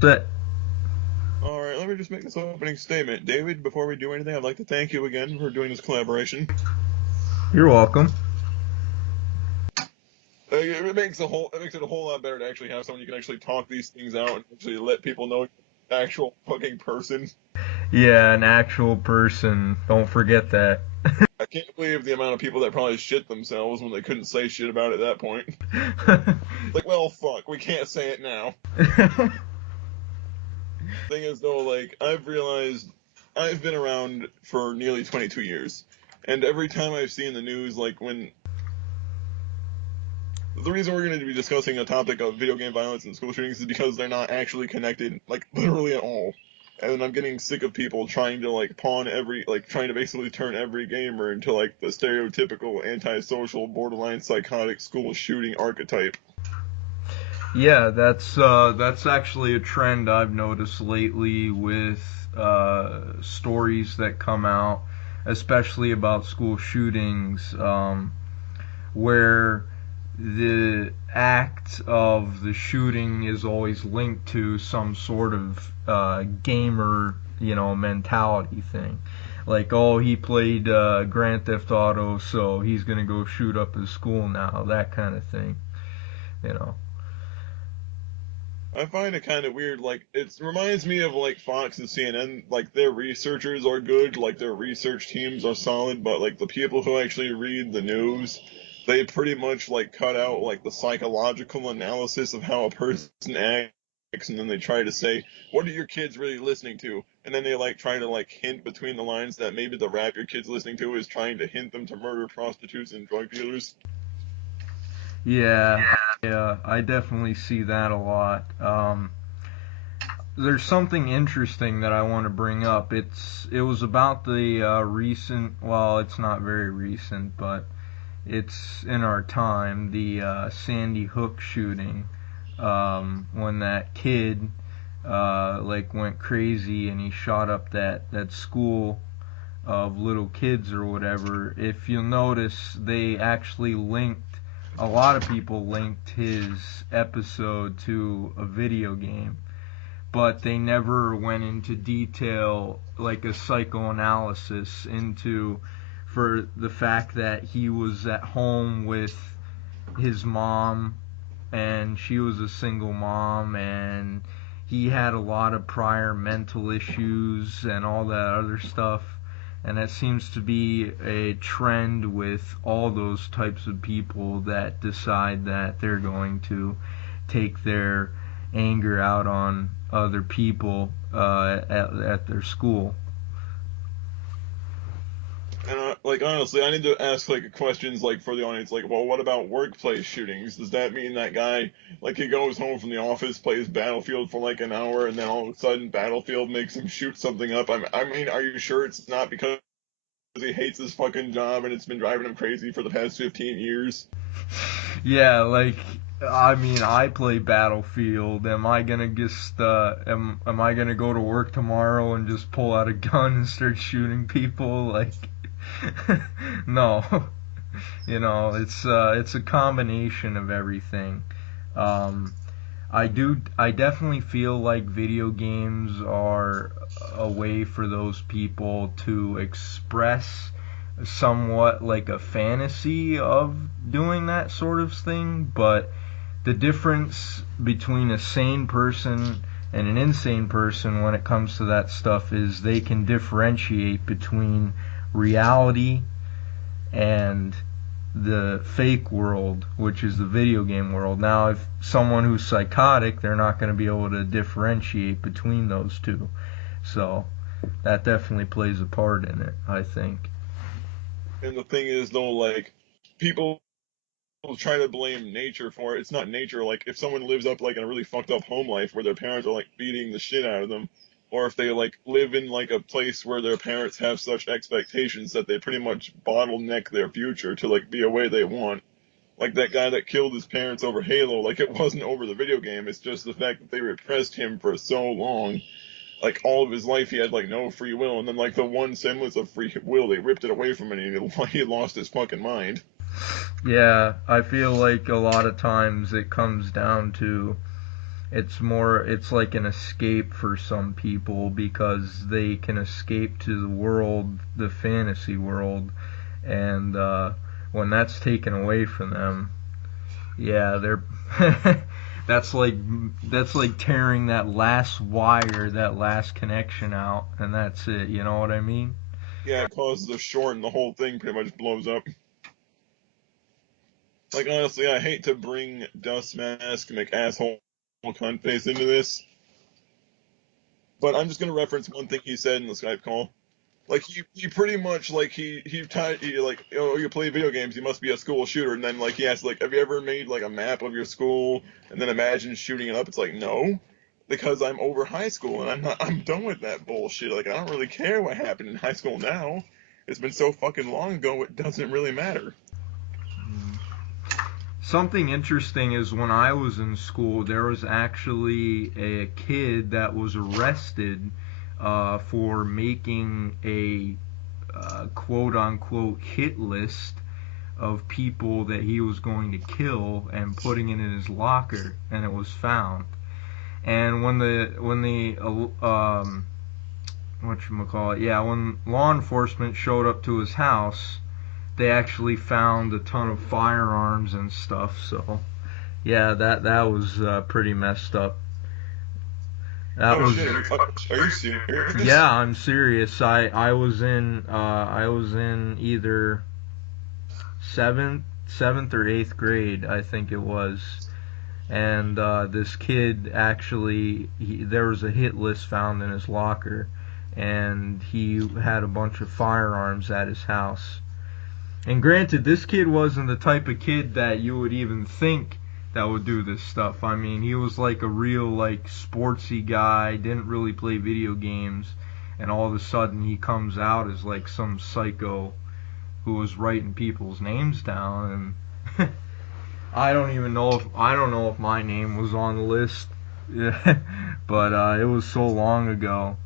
But All right, let me just make this opening statement. David, before we do anything, I'd like to thank you again for doing this collaboration. you're welcome. It makes it a whole lot better to actually have someone you can actually talk these things out and actually let people know you're an actual fucking person. Yeah, an actual person. Don't forget that. I can't believe the amount of people that probably shit themselves when they couldn't say shit about it at that point. Like, well, fuck, we can't say it now. Thing is, though, like, I've realized I've been around for nearly 22 years, and every time I've seen the news, like, when the reason we're going to be discussing a topic of video game violence and school shootings is because they're not actually connected, like literally at all. And I'm getting sick of people trying to trying to basically turn every gamer into like the stereotypical antisocial, borderline psychotic school shooting archetype. Yeah, that's actually a trend I've noticed lately with stories that come out, especially about school shootings, where the act of the shooting is always linked to some sort of gamer, mentality thing. Like, oh, he played Grand Theft Auto, so he's gonna go shoot up his school now. That kind of thing, you know. I find it kind of weird. Like it reminds me of like Fox and CNN. Like their researchers are good, like their research teams are solid, but like the people who actually read the news, they pretty much like cut out like the psychological analysis of how a person acts, and then they try to say, "What are your kids really listening to?" And then they like try to like hint between the lines that maybe the rap your kids listening to is trying to hint them to murder prostitutes and drug dealers. Yeah, yeah, I definitely see that a lot. There's something interesting that I want to bring up. It was about the recent. Well, it's not very recent, but it's in our time. The Sandy Hook shooting, when that kid like went crazy and he shot up that school of little kids or whatever. If you'll notice, they actually linked. A lot of people linked his episode to a video game, but they never went into detail like a psychoanalysis into for the fact that he was at home with his mom and she was a single mom and he had a lot of prior mental issues and all that other stuff, and that seems to be a trend with all those types of people that decide that they're going to take their anger out on other people at their school. And like honestly, I need to ask like questions like for the audience, like, well, what about workplace shootings? Does that mean that guy like he goes home from the office, plays Battlefield for like an hour, and then all of a sudden Battlefield makes him shoot something up? I mean, are you sure it's not because he hates his fucking job and it's been driving him crazy for the past 15 years? Yeah, like I mean, I play Battlefield. Am I gonna just am I gonna go to work tomorrow and just pull out a gun and start shooting people? Like, no. It's a combination of everything. Um, I definitely feel like video games are a way for those people to express somewhat like a fantasy of doing that sort of thing, but the difference between a sane person and an insane person when it comes to that stuff is they can differentiate between reality and the fake world, which is the video game world. Now, if someone who's psychotic, they're not going to be able to differentiate between those two. So that definitely plays a part in it, I think. And the thing is though, like people try to blame nature for it. It's not nature. Like if someone lives up like in a really fucked up home life where their parents are like beating the shit out of them, or if they like live in like a place where their parents have such expectations that they pretty much bottleneck their future to like be a way they want. Like that guy that killed his parents over Halo, like it wasn't over the video game. It's just the fact that they repressed him for so long. Like all of his life, he had like no free will, and then like the one semblance of free will, they ripped it away from him, and he lost his fucking mind. Yeah, I feel like a lot of times it comes down to it's like an escape for some people because they can escape to the world, the fantasy world, and when that's taken away from them, yeah, they're that's like that's like tearing that last wire, that last connection out, and that's it. You know what I mean? Yeah, it causes a short and the whole thing pretty much blows up. Like honestly, I hate to bring Dust Mask McAsshole cunt face into this, but I'm just gonna reference one thing he said in the Skype call. Like he pretty much like he tied he like oh you play video games you must be a school shooter and then like he asked like have you ever made like a map of your school and then imagine shooting it up. It's like no, because I'm over high school and I'm done with that bullshit. Like I don't really care what happened in high school now. It's been so fucking long ago it doesn't really matter. Something interesting is when I was in school, there was actually a kid that was arrested for making a quote unquote hit list of people that he was going to kill and putting it in his locker, and it was found. And when the whatchamacallit, yeah, when law enforcement showed up to his house, they actually found a ton of firearms and stuff. So yeah, that was pretty messed up. That Oh was shit, are you serious? yeah, I'm serious. I was in either seventh or eighth grade, I think it was, and this kid actually there was a hit list found in his locker, and he had a bunch of firearms at his house. And granted, this kid wasn't the type of kid that you would even think that would do this stuff. I mean, he was like a real like sportsy guy, didn't really play video games, and all of a sudden he comes out as like some psycho who was writing people's names down, and I don't know if my name was on the list. Yeah, but it was so long ago.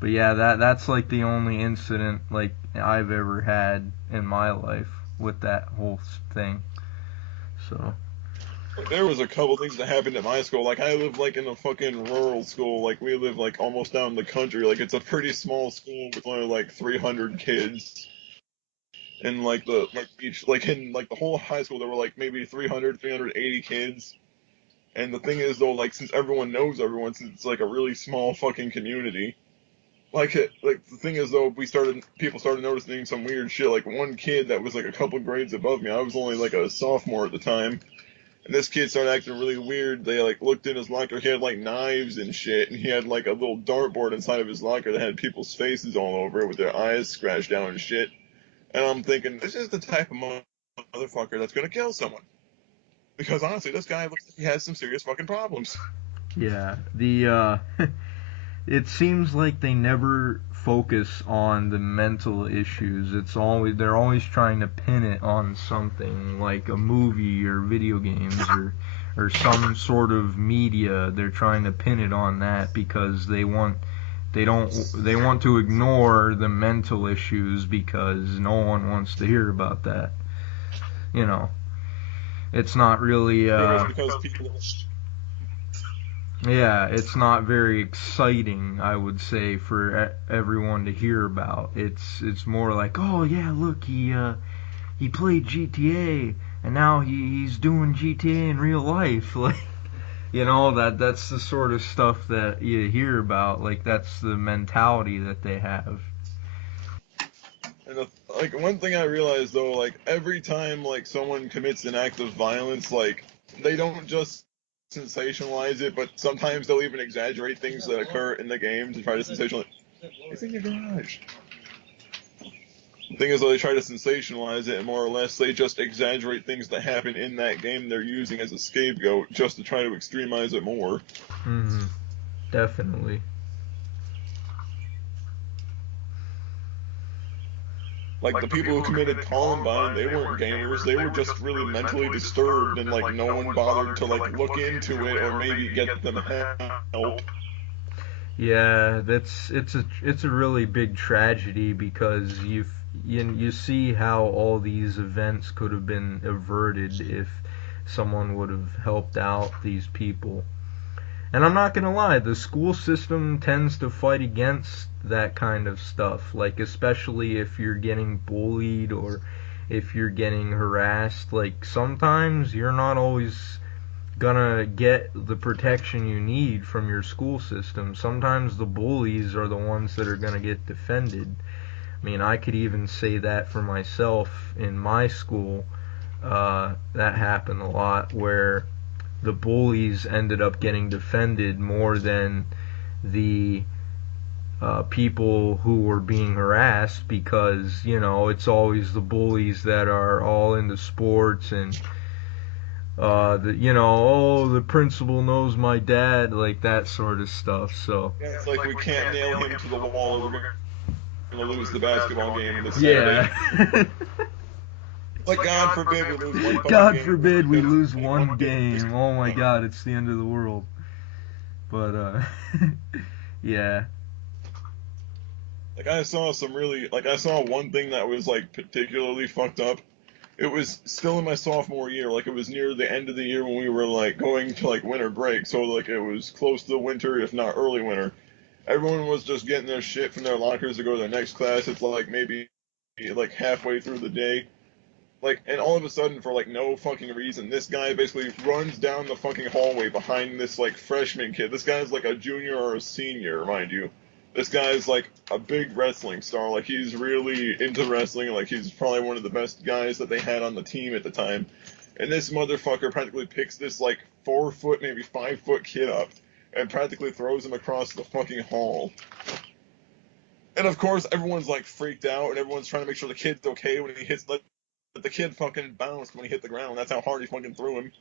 But yeah, that's like the only incident like I've ever had in my life with that whole thing. So There was a couple things that happened at my school. Like I live like in a fucking rural school. Like we live like almost down in the country. Like it's a pretty small school with only like 300 kids. And like the like each like in like the whole high school there were like maybe 300, 380 kids. And the thing is though, like since everyone knows everyone, since it's like a really small fucking community, like the thing is though, people started noticing some weird shit. Like one kid that was like a couple grades above me, I was only like a sophomore at the time, and this kid started acting really weird. They like looked in his locker, he had like knives and shit, and he had like a little dartboard inside of his locker that had people's faces all over it with their eyes scratched out and shit. And I'm thinking, this is the type of motherfucker that's gonna kill someone. Because honestly, this guy looks like he has some serious fucking problems. yeah, the it seems like they never focus on the mental issues. They're always trying to pin it on something like a movie or video games or some sort of media. They're trying to pin it on that because they want to ignore the mental issues because no one wants to hear about that. You know, it's not really Because people yeah, it's not very exciting, I would say, for everyone to hear about. It's more like, oh yeah, look, he played GTA and now he's doing GTA in real life. Like, that's the sort of stuff that you hear about. Like, that's the mentality that they have. And like one thing I realized though, like every time like someone commits an act of violence, like they don't just sensationalize it, but sometimes they'll even exaggerate things that occur in the game to try to sensationalize. It's in your garage. The thing is, though, they try to sensationalize it, and more or less they just exaggerate things that happen in that game they're using as a scapegoat just to try to extremize it more. Hmm. Definitely. Like the people who committed Columbine, they weren't gamers. They were just really mentally disturbed, and like no one bothered to like look into it or maybe get them help. Yeah, it's a really big tragedy because you see how all these events could have been averted if someone would have helped out these people. And I'm not gonna lie, the school system tends to fight against that kind of stuff. Like, especially if you're getting bullied or if you're getting harassed. Like, sometimes you're not always gonna get the protection you need from your school system. Sometimes the bullies are the ones that are gonna get defended. I mean, I could even say that for myself in my school. That happened a lot where the bullies ended up getting defended more than the people who were being harassed, because it's always the bullies that are all into sports, and the principal knows my dad, like that sort of stuff. So Yeah, it's like we can't nail him to the wall, or we're gonna lose the basketball game this Saturday. yeah. Like, God forbid we lose one fucking God game. forbid we lose one game. Oh my God, it's the end of the world. But yeah. Like, I saw I saw one thing that was like particularly fucked up. It was still in my sophomore year, like it was near the end of the year when we were like going to like winter break, so like it was close to the winter, if not early winter. Everyone was just getting their shit from their lockers to go to their next class. It's like maybe like halfway through the day. Like, and all of a sudden, for like no fucking reason, this guy basically runs down the fucking hallway behind this like freshman kid. This guy's like a junior or a senior, mind you. This guy's like a big wrestling star. Like, he's really into wrestling. Like, he's probably one of the best guys that they had on the team at the time. And this motherfucker practically picks this like 4 foot, maybe 5 foot kid up and practically throws him across the fucking hall. And of course, everyone's like freaked out, and everyone's trying to make sure the kid's okay when he hits the kid fucking bounced when he hit the ground. That's how hard he fucking threw him.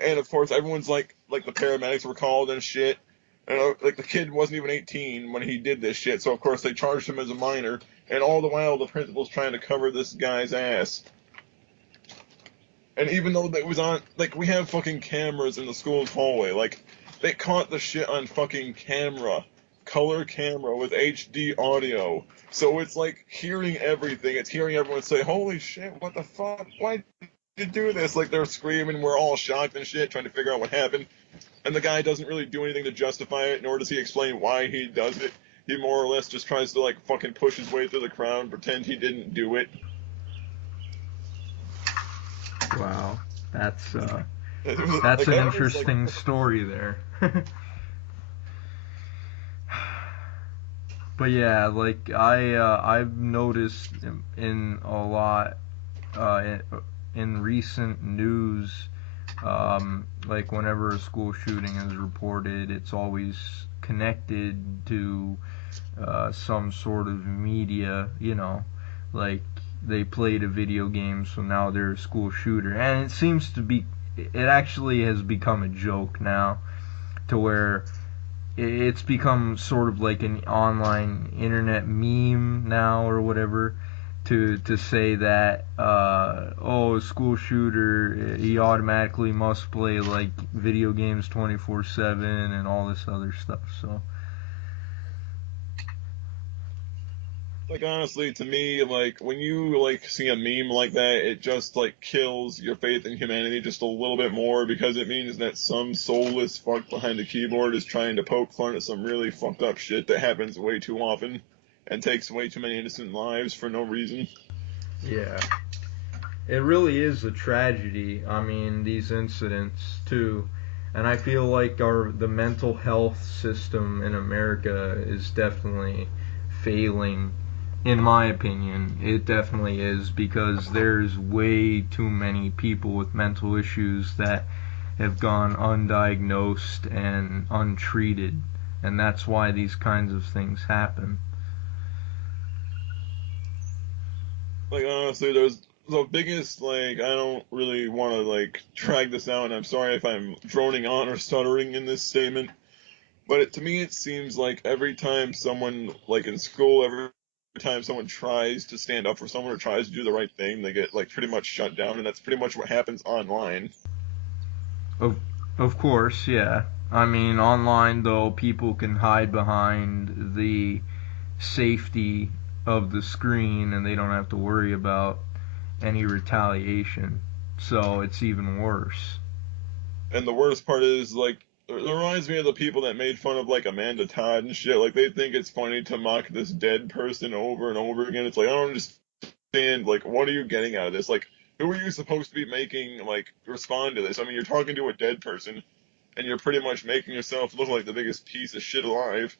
And of course, everyone's like the paramedics were called and shit. And like the kid wasn't even 18 when he did this shit. So of course they charged him as a minor. And all the while the principal's trying to cover this guy's ass. And even though that was on, like, we have fucking cameras in the school's hallway. Like, they caught the shit on fucking camera, color camera with HD audio. So it's like hearing everything. It's hearing everyone say, "Holy shit, what the fuck? Why did you do this?" Like, they're screaming. We're all shocked and shit, trying to figure out what happened. And the guy doesn't really do anything to justify it, nor does he explain why he does it. He more or less just tries to like fucking push his way through the crowd, pretend he didn't do it. Wow. That's Like, an that was, like, interesting story there. But yeah, like I've noticed in a lot in recent news, like whenever a school shooting is reported, it's always connected to some sort of media, like they played a video game, so now they're a school shooter, and it seems to be, it actually has become a joke now, to where it's become sort of like an online internet meme now or whatever, to say that a school shooter, he automatically must play like video games 24/7 and all this other stuff. So like, honestly, to me, like, when you like see a meme like that, it just like kills your faith in humanity just a little bit more, because it means that some soulless fuck behind the keyboard is trying to poke fun at some really fucked up shit that happens way too often and takes way too many innocent lives for no reason. yeah, it really is a tragedy. I mean, these incidents too, and I feel like the mental health system in America is definitely failing. In my opinion, it definitely is, because there's way too many people with mental issues that have gone undiagnosed and untreated, and that's why these kinds of things happen. Like, honestly, there's the biggest, like, I don't really want to like drag this out, and I'm sorry if I'm droning on or stuttering in this statement. But to me, it seems like every time someone, like in school, every time someone tries to stand up for someone or tries to do the right thing, they get like pretty much shut down, and that's pretty much what happens online. Of, of course, yeah. I mean, online though, people can hide behind the safety of the screen and they don't have to worry about any retaliation. So it's even worse. And the worst part is, like, It reminds me of the people that made fun of like Amanda Todd and shit. Like they think it's funny to mock this dead person over and over again. It's like I don't understand. Like, what are you getting out of this? Like, who are you supposed to be making like respond to this? I mean, you're talking to a dead person, and you're pretty much making yourself look like the biggest piece of shit alive.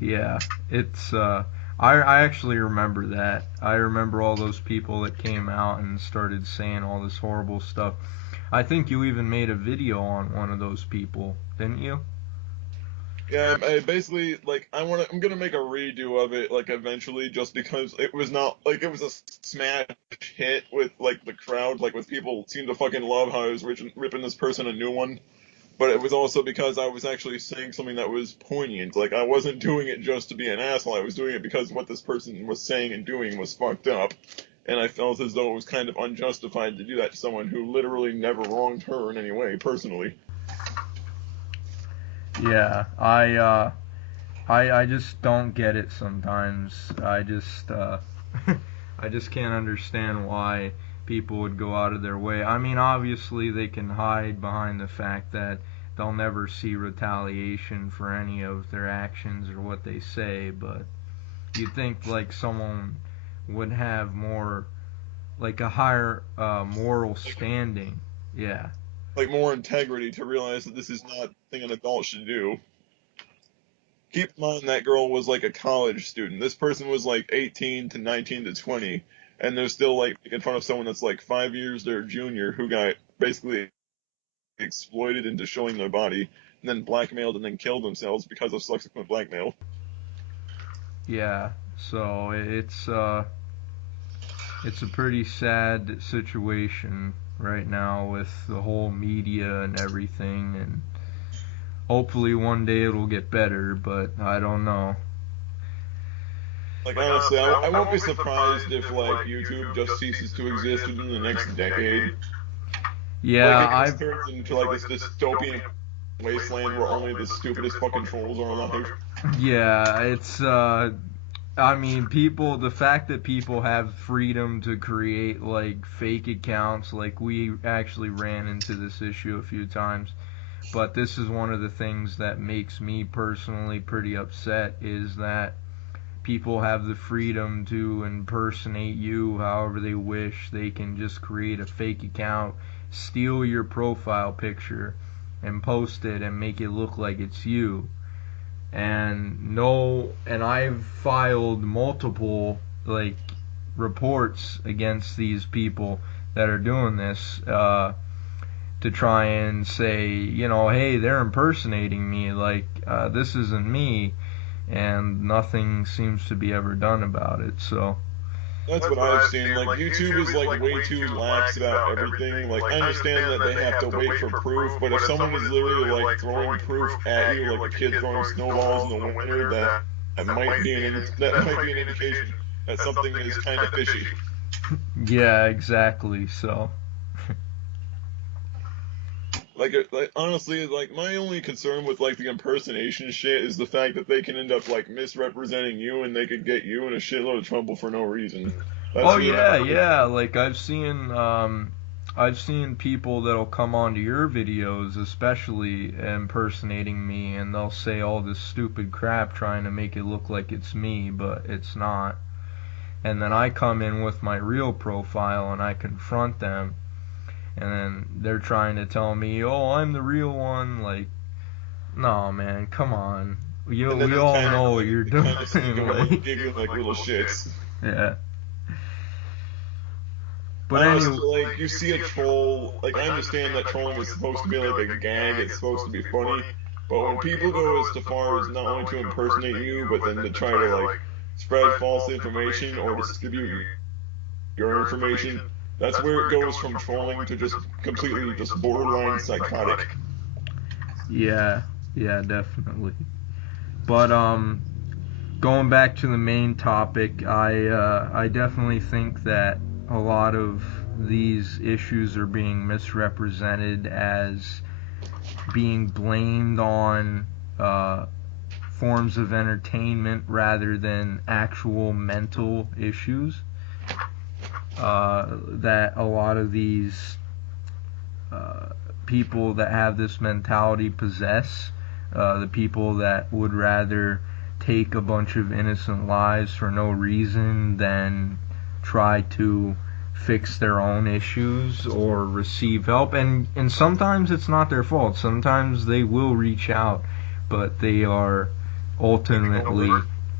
Yeah, it's I actually remember that. I remember all those people that came out and started saying all this horrible stuff. I think you even made a video on one of those people, didn't you? Yeah, I basically like I'm gonna make a redo of it like eventually, just because it was not like it was a smash hit with like the crowd, like with people seem to fucking love how I was ripping this person a new one. But it was also because I was actually saying something that was poignant. Like I wasn't doing it just to be an asshole. I was doing it because what this person was saying and doing was fucked up, and I felt as though it was kind of unjustified to do that to someone who literally never wronged her in any way personally. Yeah, I just don't get it sometimes. I just can't understand why people would go out of their way. I mean, obviously they can hide behind the fact that they'll never see retaliation for any of their actions or what they say, but you'd think like someone would have more like a higher moral Like standing. Yeah. like more integrity to realize that this is not a thing an adult should do. Keep in mind that girl was like a college student. This person was like 18 to 19 to 20, and they're still like making fun of someone that's like 5 years their junior who got basically exploited into showing their body and then blackmailed and then killed themselves because of subsequent blackmail. Yeah. So it's a pretty sad situation right now with the whole media and everything, and hopefully one day it'll get better, but I don't know. Like honestly, I won't be surprised if like YouTube just ceases to exist within the next decade. Like Yeah, it just I've turns into like this dystopian wasteland where only the stupidest fucking trolls are alive. yeah, it's I mean, the fact that people have freedom to create like fake accounts, like we actually ran into this issue a few times, but this is one of the things that makes me personally pretty upset is that people have the freedom to impersonate you however they wish. They can just create a fake account, steal your profile picture, and post it and make it look like it's you. And no, and I've filed multiple like reports against these people that are doing this to try and say, hey, they're impersonating me, like this isn't me, and nothing seems to be ever done about it. So That's what I've seen. Like YouTube is like way too lax about everything. Like I understand that they have to wait for proof, but if someone is literally like throwing proof at you, like a kid throwing snowballs in the winter, that might be an indication that something is kind of fishy. yeah, exactly. So Like honestly, like my only concern with like the impersonation shit is the fact that they can end up like misrepresenting you and they could get you in a shitload of trouble for no reason. oh That's really yeah, yeah. Like I've seen people that'll come onto your videos, especially impersonating me, and they'll say all this stupid crap trying to make it look like it's me, but it's not. And then I come in with my real profile and I confront them, and then they're trying to tell me, "Oh, I'm the real one." Like, no, man, come on. and then We it all kind of know what like you're it doing. kind of seems to where we're Like, giggling like little shits. yeah. But anyway, Honestly, like you see a troll, like I understand that trolling is supposed to be like a gag, it's supposed to be funny, but when people go as far as not only to impersonate you, but then to try to like spread false information or distribute your information, that's where it goes from trolling to just completely just borderline psychotic. yeah, yeah, definitely. But going back to the main topic, I definitely think that a lot of these issues are being misrepresented as being blamed on uh, forms of entertainment rather than actual mental issues. That a lot of these uh, people that have this mentality possess. The people that would rather take a bunch of innocent lives for no reason than try to fix their own issues or receive help. And sometimes it's not their fault. Sometimes they will reach out, but they are ultimately,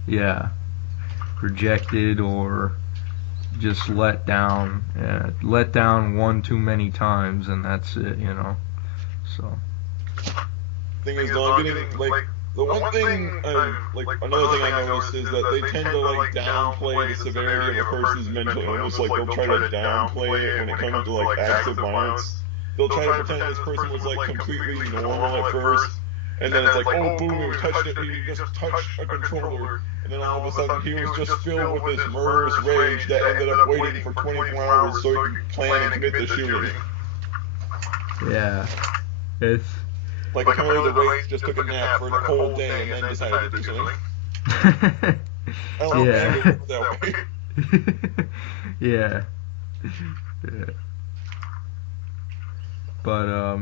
yeah, rejected or just let down. Let down one too many times, and that's it, you know. So. Thing is, though, I'm getting like the one thing, like another thing I noticed is that they tend to like downplay the severity of a person's mental illness. Like they'll try to downplay it when it comes to like acts of violence. They'll try to pretend this person was like completely normal at first, and then it's like, oh boom, he touched it, he just touched a controller, and then all of a sudden he was just filled with this murderous rage that ended up waiting for 24 hours so he could plan and commit the shooting. Yeah, it's. Like apparently the Wraith just took a nap for a cold day and then decided to do something. I don't know if it works that way. Yeah. But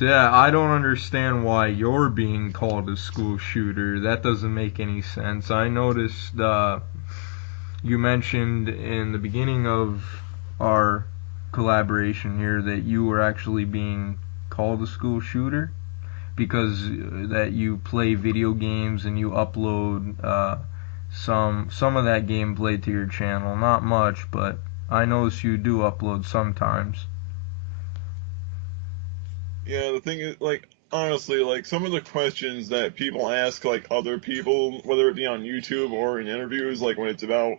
yeah, I don't understand why you're being called a school shooter. That doesn't make any sense. I noticed you mentioned in the beginning of our collaboration here that you were actually being called a school shooter because that you play video games and you upload some of that gameplay to your channel. Not much, but I notice you do upload sometimes. Yeah, the thing is, like, honestly, like, some of the questions that people ask, like, other people, whether it be on YouTube or in interviews, like, when it's about,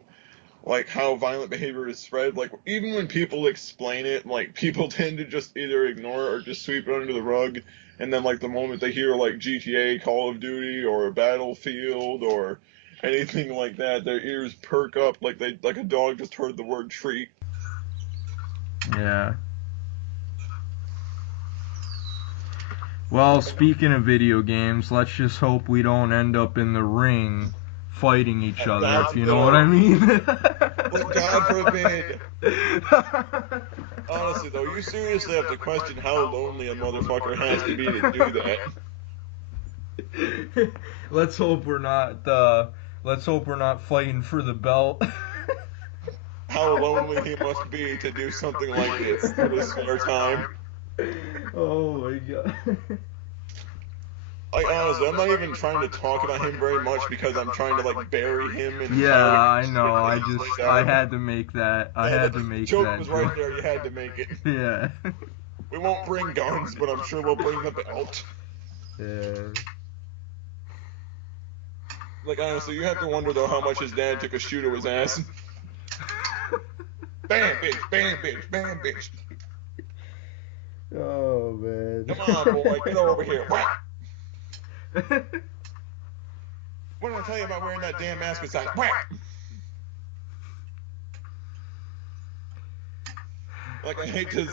like, how violent behavior is spread, like, even when people explain it, like, people tend to just either ignore it or just sweep it under the rug, and then, like, the moment they hear, like, GTA, Call of Duty, or Battlefield, or anything like that, their ears perk up like a dog just heard the word treat. Yeah. Well, speaking of video games, let's just hope we don't end up in the ring fighting each other, if you know what I mean. Well, God forbid. Honestly, though, you seriously have to question how lonely a motherfucker has to be to do that. Let's hope we're not fighting for the belt. How lonely he must be to do something like this in his spare time. Oh my god. Like, honestly, I'm not even trying to talk about him very much because I'm trying to, like, bury him in... Yeah, I know, I had to make that, joke was right there, you had to make it. Yeah. We won't bring guns, but I'm sure we'll bring the belt. Yeah. Like, honestly, you have to wonder, though, how much his dad took a shoe to his ass. Bam, bitch, bam, bitch, bam, bitch. Oh, man. Come on, boy, get over here. Whack! What did I tell you about wearing that damn mask inside? Whack! Like, I hate to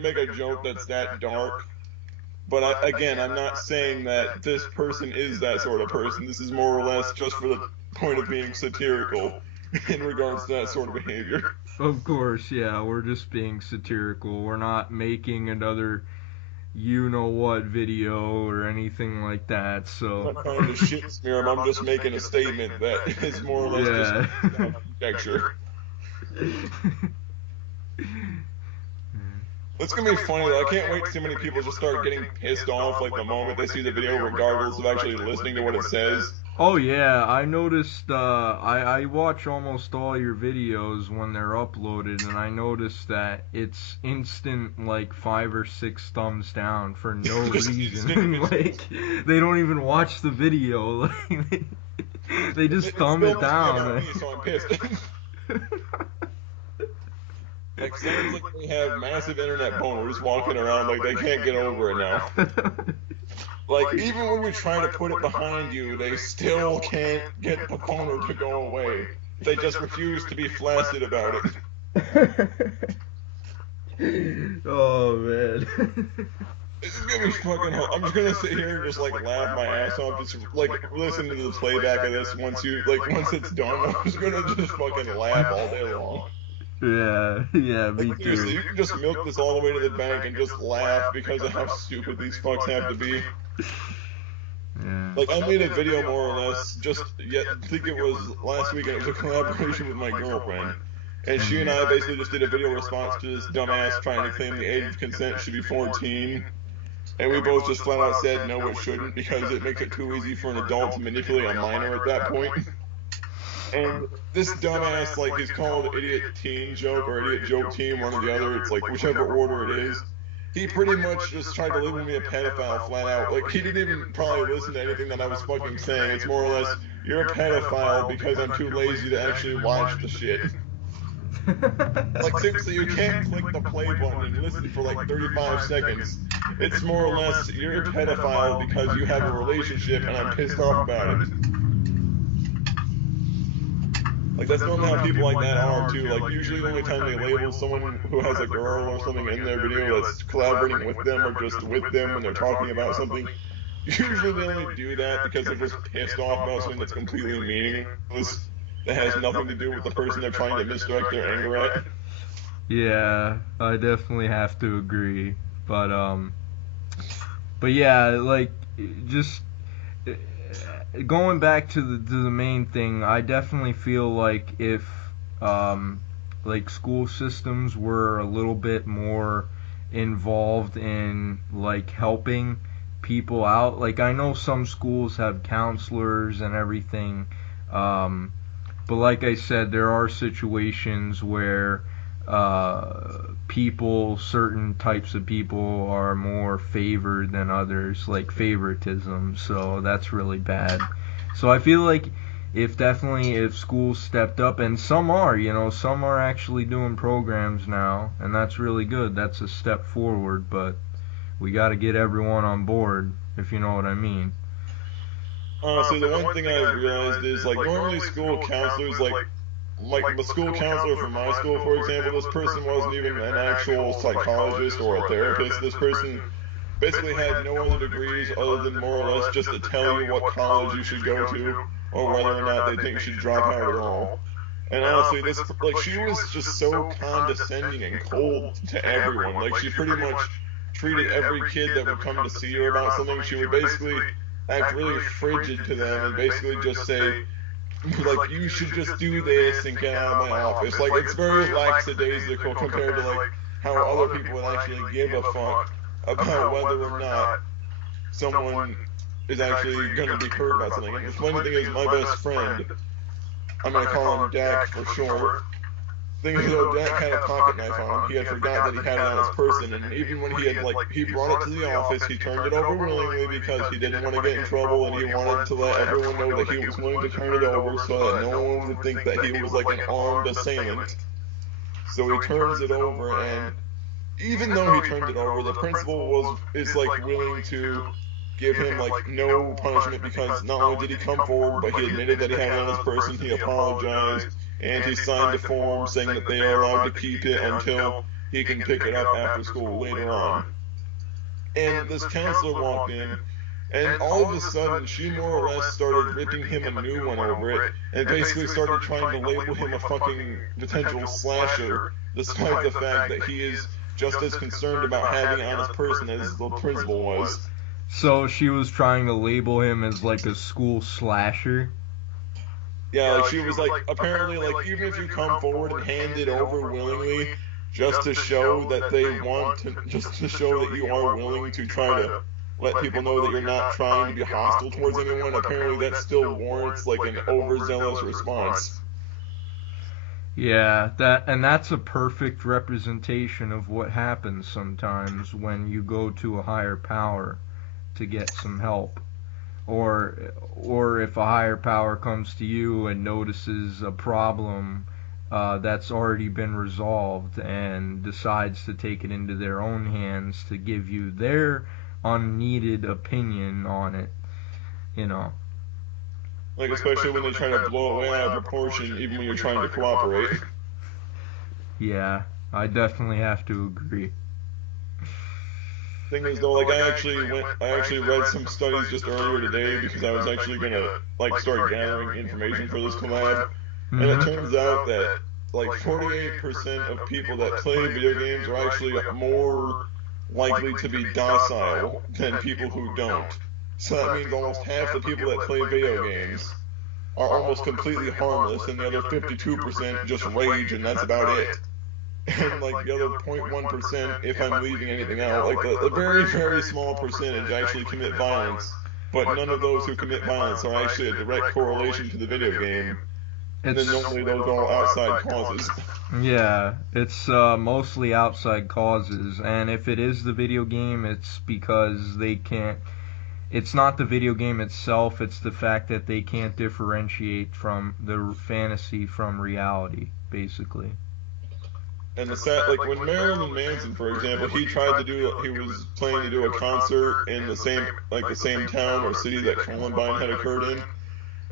make a joke that's that dark, but I'm not saying that this person is that sort of person. This is more or less just for the point of being satirical in regards to that sort of behavior. Of course, yeah, we're just being satirical. We're not making another you-know-what video or anything like that, so... I'm not trying to shit smear him, I'm just making a statement that is more or less just conjecture. It's gonna be funny though. I can't wait to see how many people just start getting pissed off like the moment they see the video, regardless of actually listening to what it says. Oh yeah, I noticed. I watch almost all your videos when they're uploaded, and I noticed that it's instant like 5 or 6 thumbs down for no reason. Like they don't even watch the video. Like, they just thumb it down. Me, so I'm pissed. Like, sounds like they have massive internet boners walking around like they can't get over it now. Like, even when we try to put it behind you, they still can't get the boner to go away. They just refuse to be flaccid about it. Oh, man. This is gonna be fucking hard. I'm just gonna sit here and just, like, laugh my ass off. Just, like, listen to the playback of this once it's done. I'm just gonna just fucking laugh all day long. Yeah, yeah, me Like seriously, too. you can just milk this all the way to the bank and just laugh because of how stupid these fucks have to be. Yeah. Like I made a video more or less just yet I think it was last week and it was a collaboration with my girlfriend. And she and I basically just did a video response to this dumbass trying to claim the age of consent should be 14. And we both just flat out said no it shouldn't because it makes it too easy for an adult to manipulate a minor at that point. And this dumbass, like, he's called Idiot Teen Joke or Idiot Joke Team, one or the other. It's like whichever order it is. He pretty much just tried to label me a pedophile flat out. Like, he didn't even probably listen to anything that I was fucking saying. It's more or less, you're a pedophile because I'm too lazy to actually watch the shit. Like, seriously, you can't click the play button and listen for like 35 seconds. It's more or less, you're a pedophile because you have a relationship and I'm pissed off about it. Like, that's normally how people like that are, too. Like, usually the only time they label someone who has a girl or something in their video that's collaborating with them or just with them when they're talking about something, usually they only do that because they're just pissed off about something that's completely meaningless, that has nothing to do with the person they're trying to misdirect their anger at. Yeah, I definitely have to agree. But but yeah, like just going back to the main thing, I definitely feel like if um, like school systems were a little bit more involved in like helping people out. Like I know some schools have counselors and everything, um, but like I said, there are situations where certain types of people are more favored than others, like favoritism. So that's really bad. So I feel like if schools stepped up, and some are, some are actually doing programs now, and that's really good. That's a step forward, but we got to get everyone on board, if you know what I mean. Honestly, the one thing I've realized is, like, normally school counselors, like the school counselor from my school, for example, this person wasn't even an actual psychologist or a therapist. This person basically had no other degrees other than more or less just to tell you what college you should go to or whether or not they think you should drop out at all. And honestly, this like she was just so condescending and cold to everyone. Like she pretty much treated every kid that would come to see her about something. She would basically act really frigid to them and basically just say, like, you should just do this and get out of my office. Like, it's very lackadaisical compared to, like, how other people would actually give a fuck about whether or not someone is actually going to be hurt about something. And the funny thing is, my best friend, I'm going to call him Dak for short, thing is, though, Dak had a pocket knife on him. He had forgot that he had it on his person, and even when he had, like, he brought it to the office, he turned it over willingly because he didn't want to get in trouble, and he wanted to let everyone know that he was willing to turn it over so that no one would think that he was, like, an armed assailant. So he turns it over, and even though he turned it over, the principal is, like, willing to give him, like, no punishment because not only did he come forward, but he admitted that he had it on his person, he apologized, and he signed a form saying that they are allowed to keep it until he can pick it up after school later on. And this counselor walked in, and all of a sudden, she more or less started ripping him a new one over it, and basically started trying to label him a fucking potential slasher, despite the fact that he is just as concerned about having it on his person as the principal was. So she was trying to label him as like a school slasher. Yeah, like she was like, apparently, like, even if you come forward and hand it over willingly, just to show that they want to, just to show that you are willing to try to let people know that you're not trying to be hostile towards anyone, apparently that still warrants, like, an overzealous response. Yeah, that's a perfect representation of what happens sometimes when you go to a higher power to get some help. Or if a higher power comes to you and notices a problem that's already been resolved and decides to take it into their own hands to give you their unneeded opinion on it, you know. Like, especially when they try to blow it way out of proportion, even when you're trying to cooperate. Yeah, I definitely have to agree. Thing is, though, like, I actually read some studies just earlier today because I was actually gonna, like, start gathering information for this collab, and it Mhm. turns out that like 48% of people that play video games are actually more likely to be docile than people who don't. So that means almost half the people that play video games are almost completely harmless, and the other 52% just rage, and that's about it. And like the other 0.1%, if I'm leaving anything out, like the very, very small percentage actually commit violence, but none of those who commit violence are actually a direct correlation to the video game. And then normally those are all outside causes. Yeah, it's mostly outside causes, and if it is the video game, it's because they can't. It's not the video game itself; it's the fact that they can't differentiate from the fantasy from reality, basically. And the sad, like when Marilyn Manson, for example, he was planning to do a concert in the same town or city that Columbine had occurred in,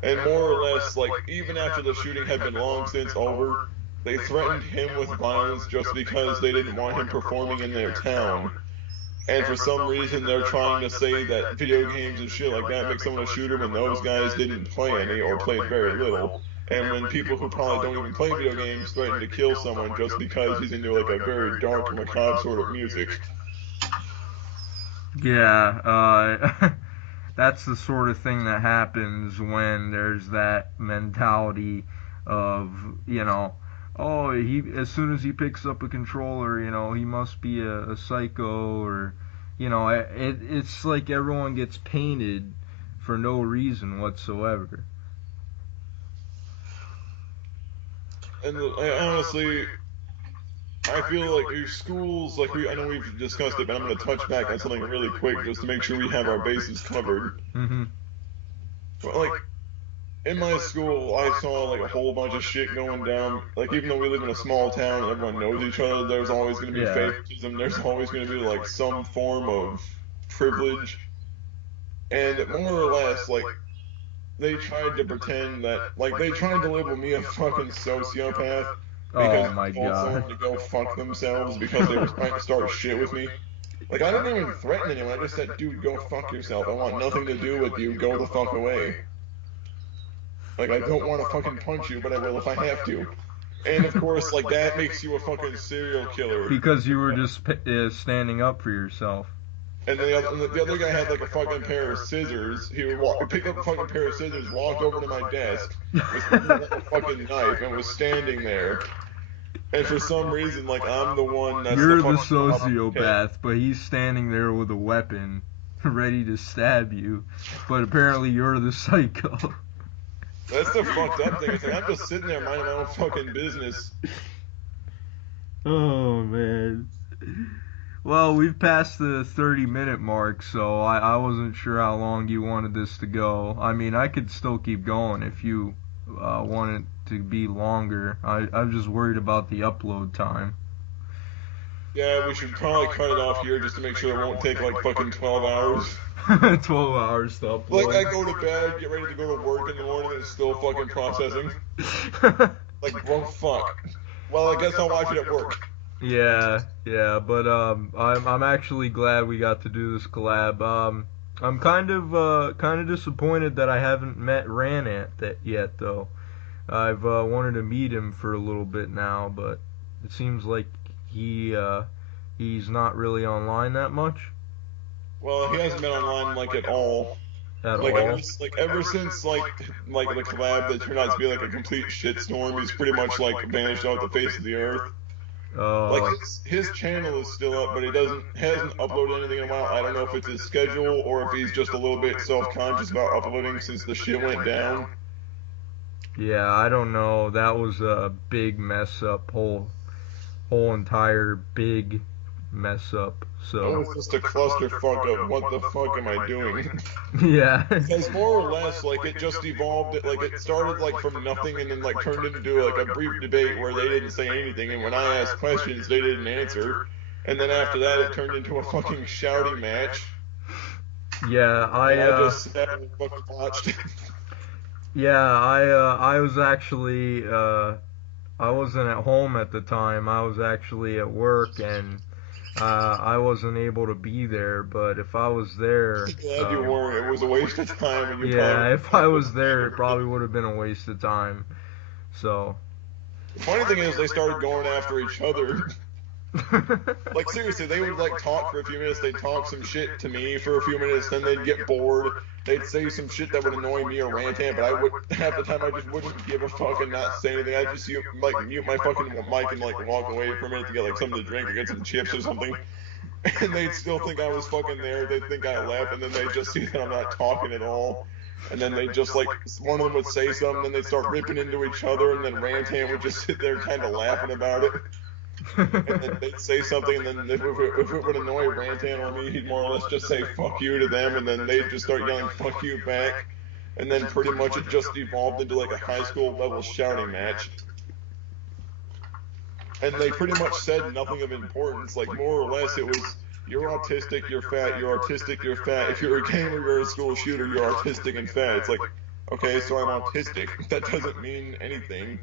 and more or less, like even after the shooting had been long since over, they threatened him with violence just because they didn't want him performing in their town. And for some reason, they're trying to say that video games and shit like that make someone a shooter when those guys didn't play any or played very little. And when people who probably don't even play video games threaten to kill someone just because he's into like a very dark, macabre sort of music. Yeah, that's the sort of thing that happens when there's that mentality of, oh, he as soon as he picks up a controller, he must be a psycho, or, it's like everyone gets painted for no reason whatsoever. And honestly, I feel like your schools, I know we've discussed it, but I'm going to touch back on something really quick just to make sure we have our bases covered. Mm-hmm. But like, in my school, I saw like a whole bunch of shit going down. Like, even though we live in a small town and everyone knows each other, there's always going to be Yeah. favoritism. There's always going to be like some form of privilege. And more or less, like, they tried to pretend that, like, they tried to label me a fucking sociopath because Oh my I told someone god. to go fuck themselves because they were trying to start shit with me. Like, I didn't even threaten anyone. I just said, dude, go fuck yourself. I want nothing to do with you. Go the fuck away. Like, I don't want to fucking punch you, but I will if I have to. And of course, like, that makes you a fucking serial killer. Because you were just standing up for yourself. And the other guy had like a fucking pair of scissors. He would pick up a fucking pair of scissors, walked over to my desk, was holding a fucking knife, and was standing there. And for some reason, like, I'm the one that's You're the the fucking sociopath, but he's standing there with a weapon, ready to stab you. But apparently you're the psycho. That's the fucked up thing. It's like, I'm just sitting there minding my own fucking business. Oh, man. Well, we've passed the 30-minute mark, so I wasn't sure how long you wanted this to go. I mean, I could still keep going if you want it to be longer. I'm just worried about the upload time. Yeah, we should probably cut it off here just to make sure it won't take like fucking 12 hours. 12 hours to upload. Like, I go to bed, get ready to go to work in the morning, and it's still fucking processing. Like, well, fuck. Well, I guess I'll watch it at work. Yeah, but I'm actually glad we got to do this collab. I'm kind of disappointed that I haven't met Ranant yet, though. I've wanted to meet him for a little bit now, but it seems like he's not really online that much. Well, he hasn't been online like at all. Like ever since like the collab that turned out to be like a complete shitstorm, he's pretty much like vanished off the face of the earth. Like his channel is still up, but he hasn't uploaded anything in a while. I don't know if it's his schedule or if he's just a little bit self-conscious about uploading since the shit went down. Yeah, I don't know. That was a big mess up. Whole entire big mess up. So it was just a clusterfuck of what the fuck am I doing? Yeah. Because more or less, like, it just evolved. Like, it started like from nothing and then like turned into like a brief debate where they didn't say anything, and when I asked questions, they didn't answer. And then after that, it turned into a fucking shouting match. Yeah, I just sat and fucking watched. Yeah, I was actually I wasn't at home at the time. I was actually at work, and I wasn't able to be there. But if I was there, glad you weren't. It was a waste of time. Yeah, if I was there, it probably would have been a waste of time. So, The funny thing is, they started going after each other. Like seriously, they would like talk for a few minutes. They'd talk some shit to me for a few minutes, then they'd get bored. They'd say some shit that would annoy me or rant at, but I would half the time I just wouldn't give a fuck and not say anything. I'd just like mute my fucking mic and like walk away for a minute to get like something to drink or get some chips or something. And they'd still think I was fucking there. They'd think I left, and then they'd just see that I'm not talking at all. And then they just like one of them would say something, then they'd start ripping into each other, and then Rantan would just sit there kind of laughing about it. And then they'd say something, and then if it would annoy Rantan or me, he'd more or less just say "fuck you" to them, and then they'd just start yelling "fuck you" back. And then pretty much it just evolved into like a high school level shouting match. And they pretty much said nothing of importance. Like more or less, it was you're autistic, you're fat, you're autistic, you're fat. If you're a gamer, you're a school shooter, you're autistic and fat. It's like, okay, so I'm autistic. That doesn't mean anything.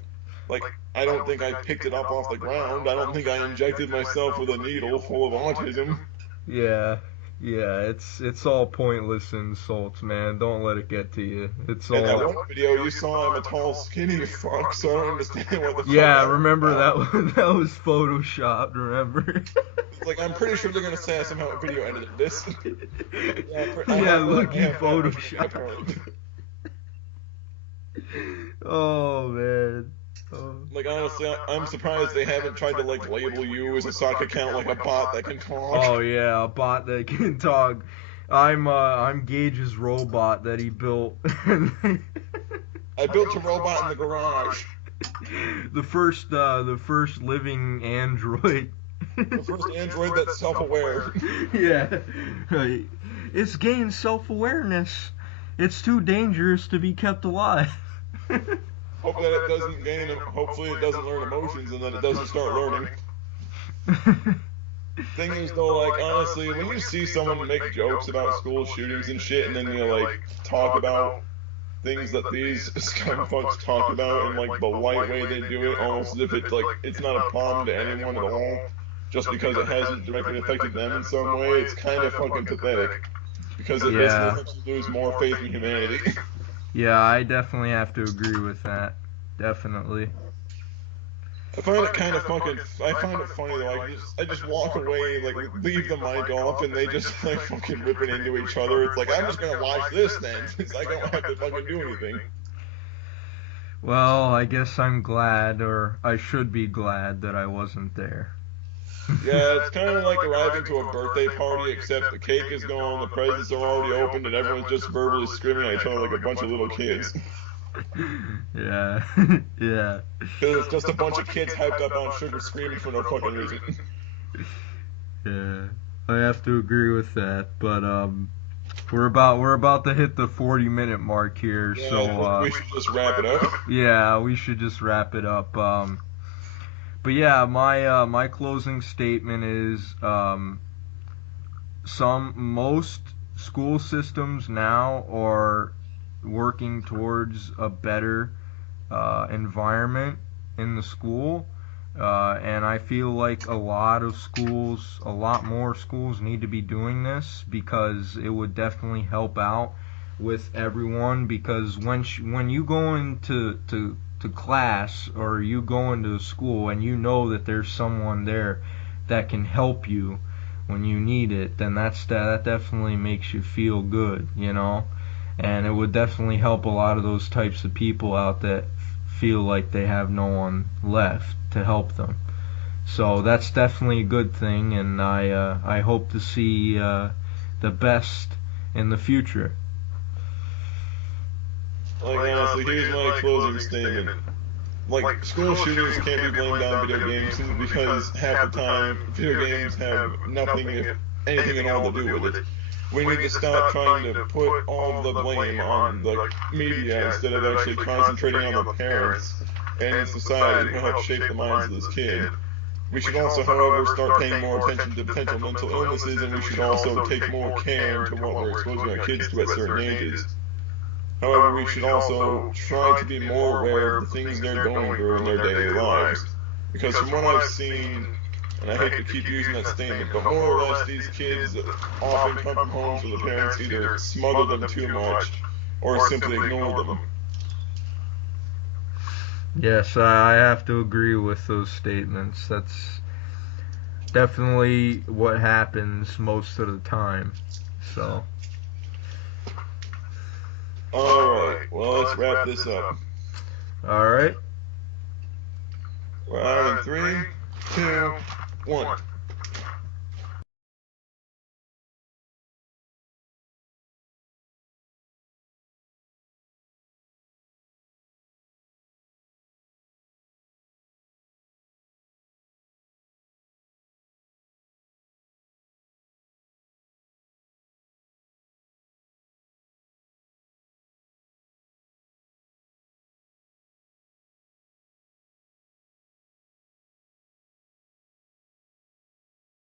Like, I don't think I picked it up off the ground. I don't think I injected myself with a needle full of autism. Yeah, yeah, it's all pointless insults, man. Don't let it get to you. It's And that all. one video you saw, I'm a tall, skinny fuck, so I don't understand what the fuck Yeah, that was remember about. that was photoshopped, remember? It's like, I'm pretty sure they're gonna say I somehow video edited this. Yeah, I Yeah, have look, you that much money, photoshopped. apparently. Oh man. Oh. Like honestly, I'm surprised they haven't tried to like label you as a sock account like a bot that can talk. Oh yeah, a bot that can talk. I'm Gage's robot that he built. I built a robot in the garage. The first living android. The first android that's self-aware. Yeah. It's gained self-awareness. It's too dangerous to be kept alive. Hope that it doesn't gain. Hopefully, it doesn't learn emotions, and then it doesn't start learning. Thing is, though, like honestly, when you see someone make jokes about school shootings and shit, and then you like talk about things that these scumfucks talk about and like the light way they do it, almost as if it's like it's not a problem to anyone at all, just because it hasn't directly affected them in some way, it's kind of fucking pathetic. Because it basically helps you lose more faith in humanity. Yeah, I definitely have to agree with that. Definitely. I find it kind of fucking. I find it funny though. I just walk away, like leave the mic off, and they just like fucking ripping into each other. It's like I'm just gonna watch this then, since I don't have to fucking do anything. Well, I guess I'm glad, or I should be glad that I wasn't there. Yeah, it's kind of like arriving to a birthday party, except the cake is gone, the presents are already opened, and everyone's just verbally screaming at each other like a bunch of little kids. Yeah, yeah. Because it's just a bunch of kids hyped up on sugar screaming for no fucking reason. Yeah, I have to agree with that. But we're about to hit the 40-minute mark here, Yeah, so we should just wrap it up. yeah, we should just wrap it up. But yeah, my closing statement is most school systems now are working towards a better environment in the school, and I feel like a lot more schools need to be doing this because it would definitely help out with everyone. Because when you go into to class or you go into school and you know that there's someone there that can help you when you need it, then that definitely makes you feel good, you know. And it would definitely help a lot of those types of people out that feel like they have no one left to help them. So that's definitely a good thing, and I hope to see the best in the future. Like, honestly, here's my closing statement. Like, school shootings can't be blamed on video games because half the time, video games have nothing, if anything at all, to do with it. We need to stop trying to put all the blame on the media instead of actually concentrating on the parents and society who help shape the minds of this kid. We should also, however, start paying more attention to potential mental illnesses, and we should also take more care into what we're exposing our kids to at certain ages. However, we should also try to be more aware of the things they're going through in their daily lives. Because from what I've seen, and I hate to keep using that statement, but more or less these kids often come from homes where the parents either smother them too much or simply ignore them. Yes, I have to agree with those statements. That's definitely what happens most of the time. So, All right, well, let's wrap this up. all right. We're out in three, two, one.